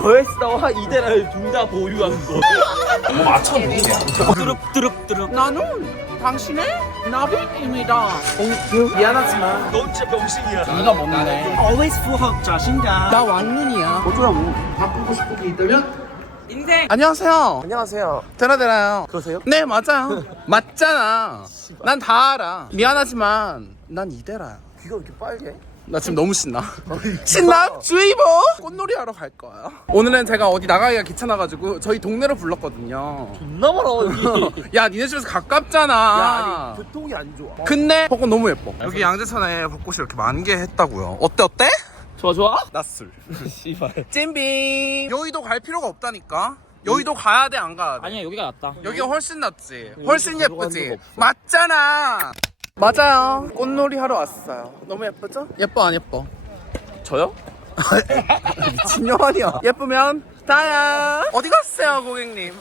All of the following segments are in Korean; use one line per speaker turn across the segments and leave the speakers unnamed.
더했어와 이대라를 둘 다 보유한 거.
뭐 맞췄니?
뚜릅뚜릅뚜릅.
나는 당신의 나비입니다. 미안하지만
넌 진짜 병신이야.
네가 뭔데?
Always full 자신감.
나 왕눈이야.
어쩌라고.
바꾸고 싶은 게 있다면?
인생.
안녕하세요.
안녕하세요.
되나요?
그러세요?
네 맞아요. 맞잖아. 난 다 알아. 미안하지만 난 이대라야.
귀가 왜 이렇게 빨개?
나 지금 너무 신나. 신나? 주의보! 꽃놀이 하러 갈 거야. 오늘은 제가 어디 나가기가 귀찮아가지고 저희 동네로 불렀거든요.
존나 멀어 여기.
야 니네 집에서 가깝잖아.
야 아니 교통이 안 좋아.
근데 벚꽃 너무 예뻐. 여기 양재천에 벚꽃이 이렇게 만개했다고요. 어때?
좋아?
낮술.
씨발.
찜빙. 여의도 갈 필요가 없다니까. 여의도 가야 돼 안 가야 돼?
아니야 여기가 낫다.
여기가 훨씬 낫지. 훨씬
가져가는
예쁘지.
데가 없어.
맞잖아. 맞아요. 꽃놀이 하러 왔어요. 너무 예쁘죠? 예뻐 안 예뻐?
저요?
미친년 아니야. 예쁘면 다야. 어디 갔어요 고객님?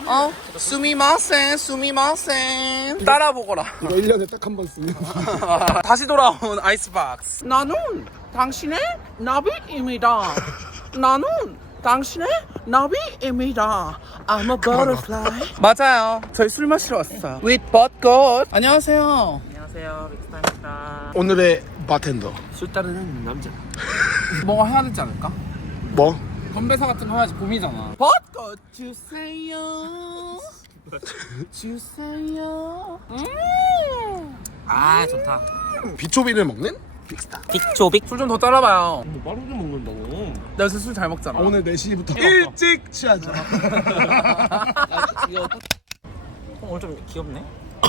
수미마센 따라 보거라.
이거 1년에 딱 한 번 쓰면
다시 돌아온 아이스박스.
나는 당신의 나비입니다. 나는 당신의 나비입니다. I'm a butterfly.
맞아요. 저희 술 마시러 왔어요. With 벚꽃. 안녕하세요.
안녕하세요 믹스타입니다.
오늘의 바텐더
술 따르는 남자.
뭐가 해야 되지 않을까?
뭐?
건배사 같은 거 해야지. 봄이잖아. 벚꽃 주세요. 주세요.
아 좋다.
비초비를 먹는?
빅초빅.
술 좀 더 따라봐요.
뭐 빠르게 먹는다고.
나 요새 술 잘 먹잖아.
오늘 4시부터 일찍 취하자.
이거 오늘 좀 귀엽네.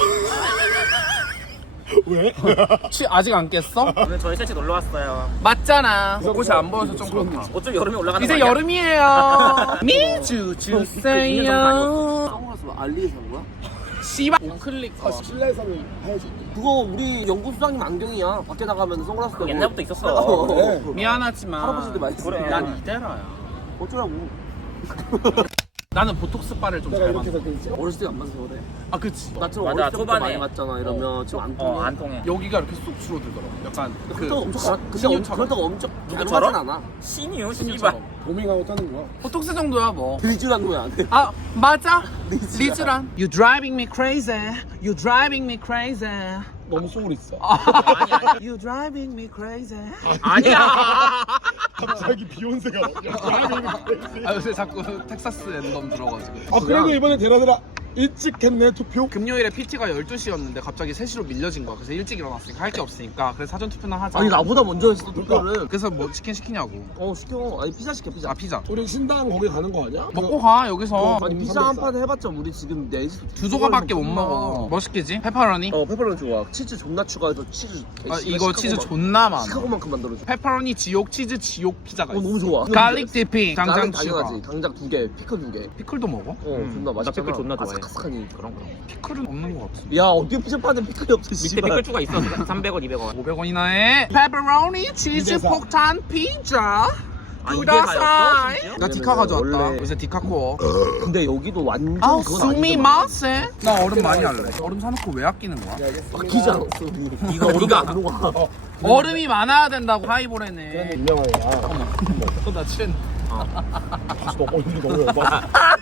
왜?
아직 안 깼어?
오늘 저희 셋이 놀러 왔어요.
맞잖아. 벚꽃이 안 보여서 좀 그렇다.
어쩜 여름에 올라가는
이제
거 아니야?
여름이에요. 민주 주세요.
선글라스 알리에 산 거야?
씨발 우클릭.
실내에서는 해야지.
그거 우리 연구수장님 안경이야. 밖에 나가면 선글라스 끼고. 옛날부터 있었어.
네.
미안하지만
할아버지들 많이 쓰네.
난 이대라야.
어쩌라고.
나는 보톡스 바를 좀
내가
잘
이렇게
맞아.
해서 끊지?
어렸을 때 안 맞아서 그래.
아 그치.
나처럼
맞아,
어렸을 때부터
초반에.
많이 맞잖아. 이러면 지금 안 통해.
안 통해.
여기가 이렇게 쏙 줄어들더라고. 약간
그렇다고 엄청 근데
신유처럼.
그렇다고 엄청 안
누구처럼?
맞진 않아.
신이요, 씨발.
신유처럼.
도밍하고 타는 거야.
보톡스 정도야 뭐.
리즈란 거야.
아 맞아. 리즈란. You driving me crazy. You driving me crazy.
너무 소울 있어.
You driving me crazy.
아니야.
갑자기 비욘세가
아 요새 자꾸 텍사스 앨범 들어가지고.
아 그래도 이번에 데라데라 일찍 했네 투표.
금요일에 PT가 12시였는데 갑자기 3시로 밀려진 거야. 그래서 일찍 일어났으니까 할 게 없으니까 그래서 사전 투표나 하자.
아니 나보다 먼저 했어 투표를.
그래서 뭐 치킨 시키냐고.
시켜. 아니 피자 시켜 피자.
아 피자.
우리 신당 거기 가는 거 아니야?
먹고 가 여기서.
아니 피자 한 판 해봤자 우리 지금 4시
두 조각밖에 못 먹어. 뭐 시키지? 페퍼로니?
페퍼로니 좋아. 치즈 존나 추가해서 치즈.
아, 이거 치즈 존나 많아.
시카고만큼 만들어줘.
페퍼로니 지옥 치즈 지옥 피자가 있어.
너무 좋아.
갈릭 디핑
나는
장장 추가.
당연하지. 당장 2개, 피클 2개.
피클도 먹어?
존나 맛있잖아.
나 피클 존나 좋아해.
아삭아삭하니.
그런 거.
피클은 없는 것 같은데.
야 어떻게 피자 파는데 피클이 없어
밑에
씨발.
피클추가 있어. 300원, 200원.
500원이나 해. 페퍼로니 치즈
이대사.
폭탄 피자.
아, 이게
구다사이.
다였어? 진짜?
나 디카 가져왔다.
원래-
요새 디카 코어.
근데 여기도 완전
아,
그건
수미
아니잖아.
마세. 나 얼음 많이 할래. 얼음 사놓고 왜 아끼는 거야?
아끼지 않았어 우리.
네가 우리가
안 녹아.
얼음이 많아야 된다고 하이볼에는.
유명한 거야.
나 취했네.
다시 먹고 있는 게 너무 열받아.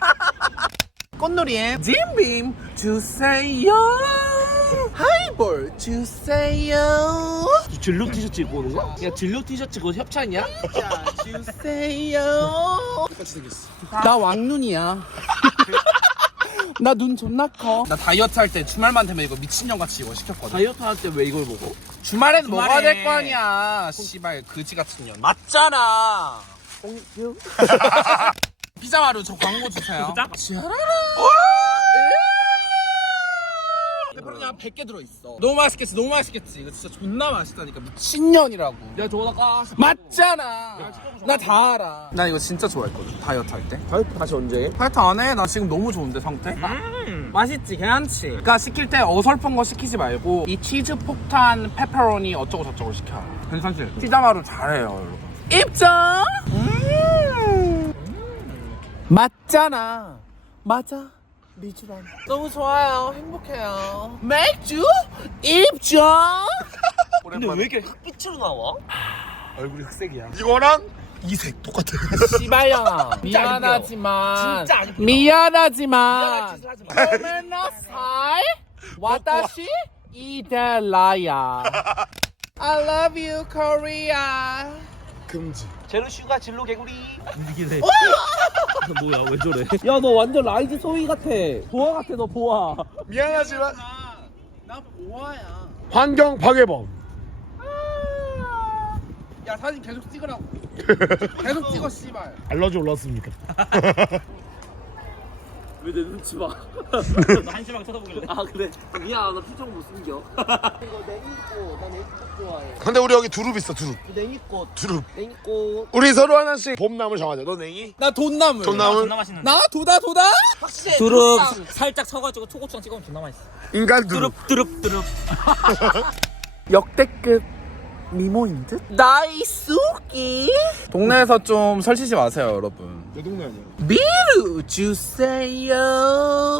꽃놀이에 진빔 주세요. 하이볼 주세요.
진로 티셔츠 입고 오는 거야? 야 진로 티셔츠 그거 협찬이야?
자 주세요.
똑같이 생겼어.
나 왕눈이야. 나 눈 존나 커. 나 다이어트 할 때 주말만 되면 이거 미친년같이 이거 시켰거든.
다이어트 할 때 왜 이걸 먹어?
주말에는
주말에.
먹어야 될 거 아니야. 씨발 그지 같은 년. 맞잖아. 피자마루 저 광고 주세요. 지아라라. 페퍼로니 한 100개 들어있어. 너무 맛있겠지, 너무 맛있겠지. 이거 진짜 존나 맛있다니까. 미친년이라고.
야 저거다 까.
맞잖아. 나 다 알아. 나 이거 진짜 좋아했거든. 다이어트 할 때.
다이어트 다시 언제 해?
다이어트 안 해? 나 지금 너무 좋은데 상태? 맛있지, 괜찮지. 그러니까 시킬 때 어설픈 거 시키지 말고 이 치즈 폭탄 페퍼로니 어쩌고 저쩌고 시켜. 괜찮지? 피자마루 잘해요, 여러분. 입장. 맞잖아. 맞아. 리즈란. 너무 좋아요. 행복해요. 맥주 입장.
근데 왜 이렇게 흑빛으로 나와?
얼굴이 흑색이야.
이거랑 이색 똑같아.
씨발년아 미안하지만 미안하지만 고멘나사이 와타시 이데라야 I love you Korea.
금지.
제루슈가 진로 개구리.
뭐야 왜 저래?
야 너 완전 라이즈 소희 같아. 보아 같아 너 보아.
미안하지만
나 보아야.
환경 파괴범.
야 사진 계속 찍으라고. 계속 찍어 씨발.
알러지 올랐습니까?
왜 내 눈치 봐?
너 한심하게 쳐다보길래.
아 그래. 미안 나 표정 못 숨겨. 이거 냉이꽃. 나 냉이꽃 좋아해.
근데 우리 여기 두릅 있어 두릅.
냉이꽃.
두릅.
냉이꽃.
우리 서로 하나씩 봄나물 정하자. 너 냉이?
나 돈나물.
돈나물?
존나 맛있는데.
나 도다.
두릅 살짝 서가지고 초고추장 찍으면 존나 맛있어.
인간 두릅.
두릅.
역대급 미모인 듯? 나이스기. 동네에서 좀 설치지 마세요 여러분.
내 동네 아니야.
비루 주세요.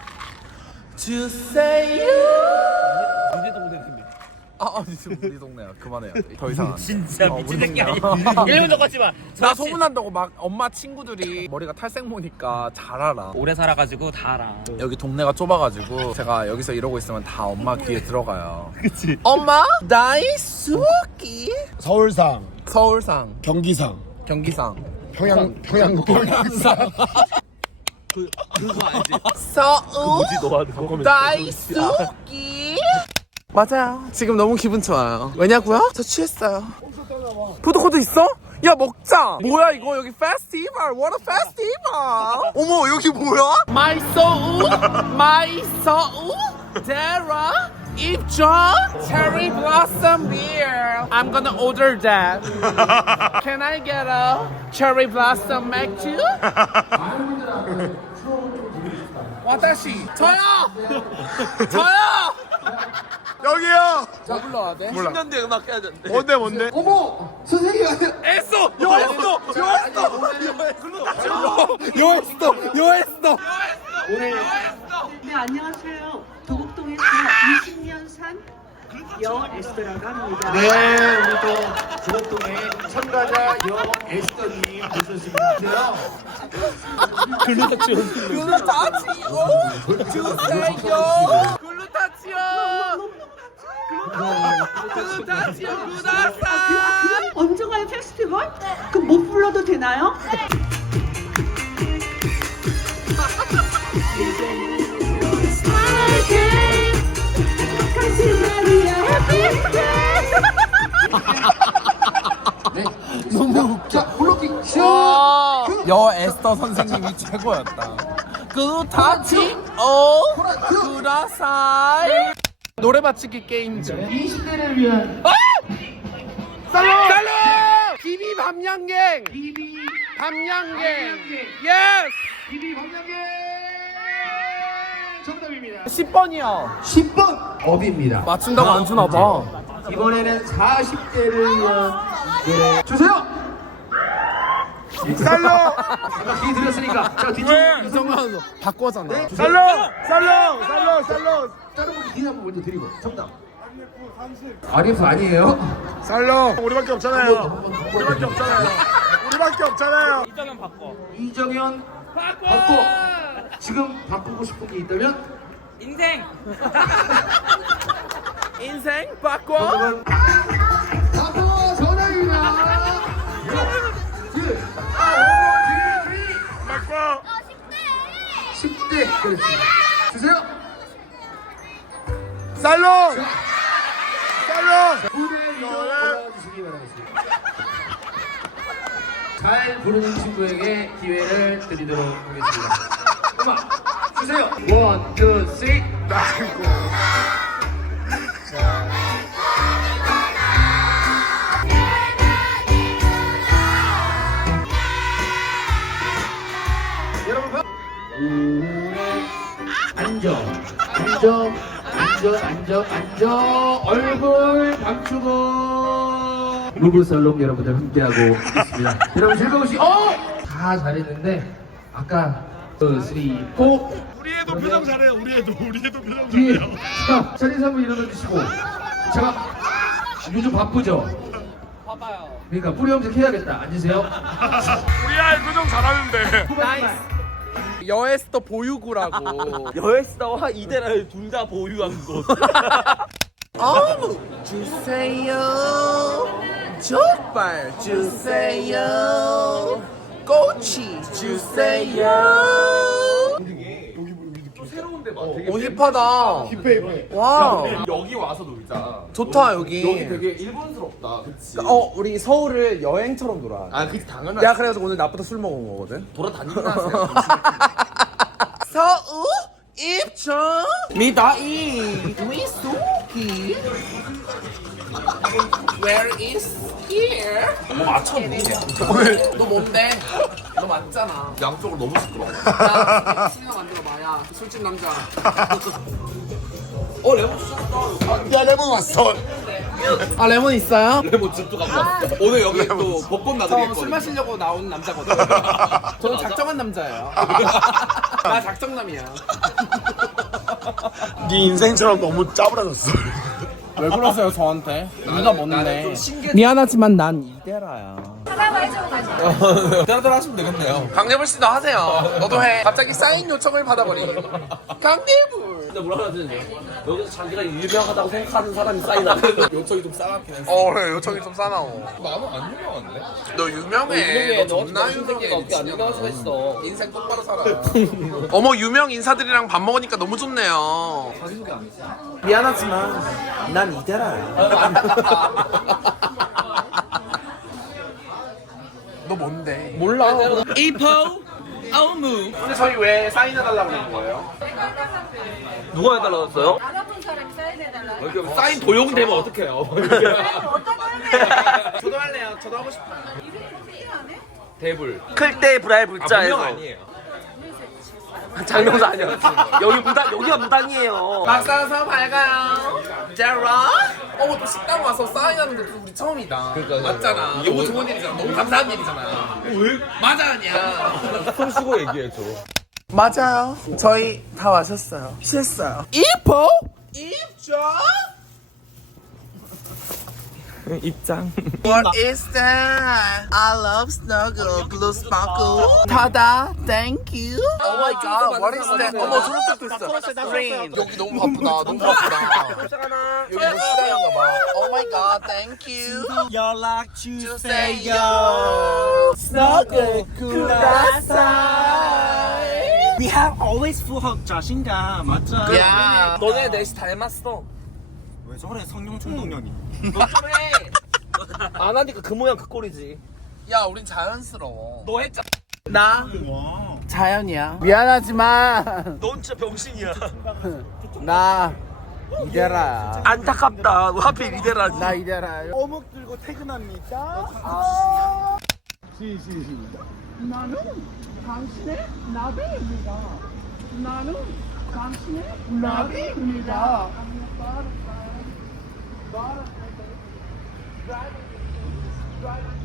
니네 동생인데.
지금 우리 동네야. 그만해요. 더 이상 안 돼.
진짜 미친
우리
새끼 아니야.
동네야.
일본 똑같지 마.
나 소문난다고 막 엄마 친구들이 머리가 탈색 모니까 잘 알아.
오래 살아가지고 다 알아.
여기 동네가 좁아가지고 제가 여기서 이러고 있으면 다 엄마 귀에 들어가요. 그치. 엄마 나이스기.
서울상,
서울상,
경기상,
경기상,
평양상.
그거 알지?
서울 나이스기. 맞아요. 지금 너무 기분 좋아요. 왜냐고요? 저 취했어요. 푸드코트 있어? 야 먹자. 뭐야 이거 여기 페스티벌. What a festival. 어머 여기 뭐야? My soul, Dara, 입장, cherry blossom beer. I'm gonna order that. Can I get a cherry blossom 맥주? 와타시. 저요.
여기요.
저 불러야 돼?
몰라.
10년 뒤에 음악 해야 되는데.
뭔데?
요했어.
네, 안녕하세요. 도곡동에서 20년 산 여에스더라고 합니다.
네, 우리 또 주목동의 첨가자 여에스더님 모셨습니다.
글루타치오 주세요. 글루타치오 구다사.
언제 가요 페스티벌? 그럼 못 불러도 되나요?
여 에스더 선생님이 최고였다. 구다치오 구다사이. 노래 맞추기 게임즈.
이 시대를 위한
살로 비비 밤양갱. 밤양갱. 예스.
비비 방향의 정답입니다.
10번이요.
10번 업입니다.
맞춘다고 안 주나 봐.
이번에는 40대를 위한 노래 주세요.
살로.
아까 기회 드렸으니까 자 뒤쪽
이정환 바꿔잖아.
살로.
다른 분이 기회 한번 먼저 드리고 정답. RF 아니에요?
살로. 우리밖에 없잖아요.
이정현 바꿔.
이정현 바꿔. 지금 바꾸고 싶은 게 있다면
인생.
인생 바꿔.
여러분 바꿔 전화입니다.
바꿔.
10대 그렇습니다. 주세요.
살로.
무대 위로 올라와주시기 바라겠습니다. 잘 부르는 친구에게 기회를 드리도록 하겠습니다. 음악 주세요. 1, 2, 3. 여러분 앉아. 얼굴 감추고 루브살롱 여러분들 함께하고 있습니다. 여러분 즐거우시? 다 잘했는데 아까 2, 3, 4
우리애도 표정 잘해요. 우리애도 표정
뒤에
잘해요.
자 자리에서 한번 일어나 주시고 제가 요즘 바쁘죠?
봐봐요.
그러니까 뿌리 염색해야겠다. 앉으세요.
우리 아이 그정 잘하는데.
여에스터 보유구라고.
여에스타와 이데라를 둘 다 보유한 곳.
주세요. 족발 주세요. 꼬치 주세요. 오 힙하다. 와
여기 와서 놀자.
좋다 여기.
여기 되게 일본스럽다. 그치?
우리 서울을 여행처럼 놀아.
아, 그치, 당연하지.
야 그래가지고 오늘 나부터 술 먹은 거거든.
돌아다니긴 하세요.
서울 입장 미다이 위수기 Where is here?
뭐 맞춰 보냐.
오늘 너 뭔데? 너 맞잖아.
양쪽으로 너무 시끄러워.
야 술이나 만들어봐. 야 술집 남자. 레몬 주셨어.
야 레몬 왔어.
아 레몬 있어요?
레몬 즙도 갖고 왔어. 오늘 여기 또 벚꽃
저 술
나들이거든.
마시려고 나온 남자거든. 저는 작정한 남자예요. 나 작정남이야.
네 인생처럼 너무 짜부라졌어.
왜 그러세요 저한테? 네가 뭔데? 미안하지만 난 이데라야.
대답을 하시면 되겠네요.
강대불 씨도 하세요. 너도 해. 갑자기 사인 요청을 받아버리. 강대불.
근데 뭐라 그러지? 여기서 자기가 유명하다고 생각하는 사람이 사인하는.
요청이 좀 싸납긴 했어.
그래 요청이 좀 싸나워.
나는 안 유명한데?
너 유명해.
유명해.
너
너
존나
새끼가 어떻게 안 유명할 수가 있어.
인생 똑바로 살아. 어머 유명 인사들이랑 밥 먹으니까 너무 좋네요.
자기소개 안 했어.
미안하지만 난 이데라야. 너 뭔데? 몰라.
이포 아우무.
근데 저희 왜 사인해달라고 그러는 거예요?
누가 해달라고 했어요?
안 아픈 사람이 사인해달라고.
사인 도용되면 어떡해요?
어떤 거는
저도 할래요. 저도 하고 싶어요.
대불. 클 때 불알 불자에서.
아니에요.
장명사 아니야. 여기 무당, 여기가 무당이에요.
박사서 밝아요. 제라. 어머 또 식당 와서 사인하는데 또 우리 처음이다.
그러니까.
맞잖아.
이게
너무
뭐-
좋은 일이잖아. 너무 감사한 일이잖아.
왜?
맞아 아니야.
손 쓰고 얘기해줘.
맞아요. 저희 다 마셨어요. 취했어요. 이포 입장.
입장.
What is that? I love snuggle, blue sparkle. 타다, thank you. Oh my god, what is that? 어머, 초록색도 있어. Green. 여기 너무 바쁘다, 너무 바쁘다. 여기 뭐 시장인가 봐. Oh my god, thank you.
연락
주세요. snuggle, 구다사이.
We have always full 자신감 맞죠?
야,
너네 넷이 닮았어.
왜 저래 성령 충동령이.
너 좀 해. 안 하니까 그 모양 그 꼴이지.
야, 우린 자연스러워.
너 했잖아.
나 자연이야. 미안하지만
넌 진짜 병신이야.
나 이데라야.
안타깝다. 하필 이대라지.
나 이데라야.
어묵 들고 퇴근합니까?
나는 당신의 나비입니다. 나는 당신의 나비입니다.
Driving